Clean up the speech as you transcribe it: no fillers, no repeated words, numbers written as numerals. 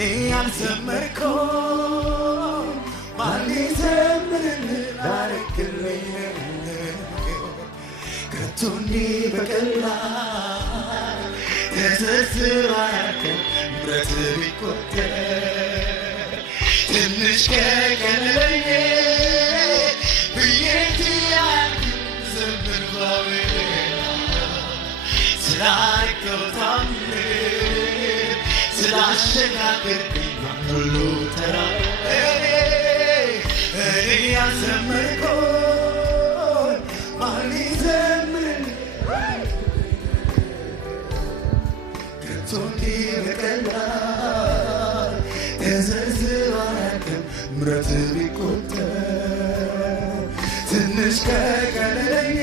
እኔ ያልዘመርኩኝ ማን ሊዘምርልህ ላረክልኝ ከቶ እንዲህ በቀላል ተዘርዝሮ አያልቅም ምሕረትህ ቢቆጠር ትንሽ ከቀለለኝ ብዬ ትያለህ ዘምር ባቤላ ስላረከው ታምር ስላሸጋገርከኝ ሁሉ ተራራ እኔ ያልዘመርኩኝ ማን ሊዘምርልህ ከቶ እንዲህ በቀላል ተዘርዝሮ አያልቅም ምሕረትህ ቢቆጠር ትንሽ ከቀለለኝ